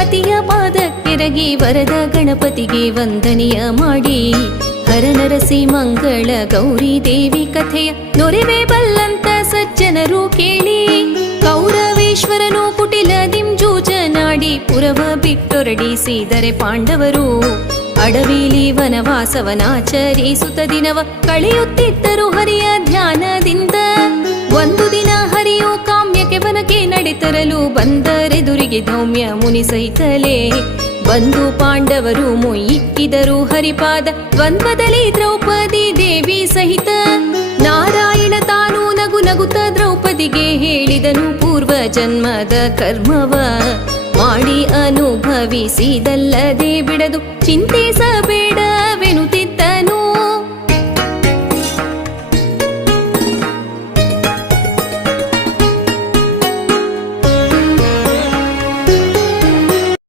ಪತಿಯ ಪಾದಕ್ಕೆರಗಿ ವರದ ಗಣಪತಿಗೆ ವಂದನೆಯ ಮಾಡಿ ಹರನರಸಿ ಮಂಗಳ ಗೌರಿ ದೇವಿ ಕಥೆಯ ನೊರೆವೆ ಬಲ್ಲಂತ ಸಜ್ಜನರು ಕೇಳಿ ಕೌರವೇಶ್ವರನು ಕುಟಿಲದಿಂಜೂಜನಾಡಿ ಪುರವ ಬಿಟ್ಟೊರಡಿಸಿದರೆ ಪಾಂಡವರು ಅಡವಿಲಿ ವನವಾಸವನಾಚರಿಸುತ್ತ ದಿನವ ಕಳೆಯುತ್ತಿದ್ದರು ಹರಿಯ ಧ್ಯಾನದಿಂದ. ಒಂದು ದಿನ ಹರಿಯು ಕಾಮ್ಯಕ್ಕೆ ವನಕ್ಕೆ ನಡೆತರಲು ಬಂದರೆದುರಿಗೆ ಧೌಮ್ಯ ಮುನಿ ಸಹಿತಲೇ ಬಂದು ಪಾಂಡವರು ಮುಯ್ಯಿಕ್ಕಿದರು ಹರಿಪಾದ ದ್ವಂದ್ವದಲ್ಲಿ ದ್ರೌಪದಿ ದೇವಿ ಸಹಿತ. ನಾರಾಯಣ ತಾನು ನಗು ನಗುತ್ತ ದ್ರೌಪದಿಗೆ ಹೇಳಿದನು ಪೂರ್ವ ಜನ್ಮದ ಕರ್ಮವ ಮಾಡಿ ಅನುಭವಿಸಿದಲ್ಲದೆ ಬಿಡದು ಚಿಂತಿಸಬೇಡ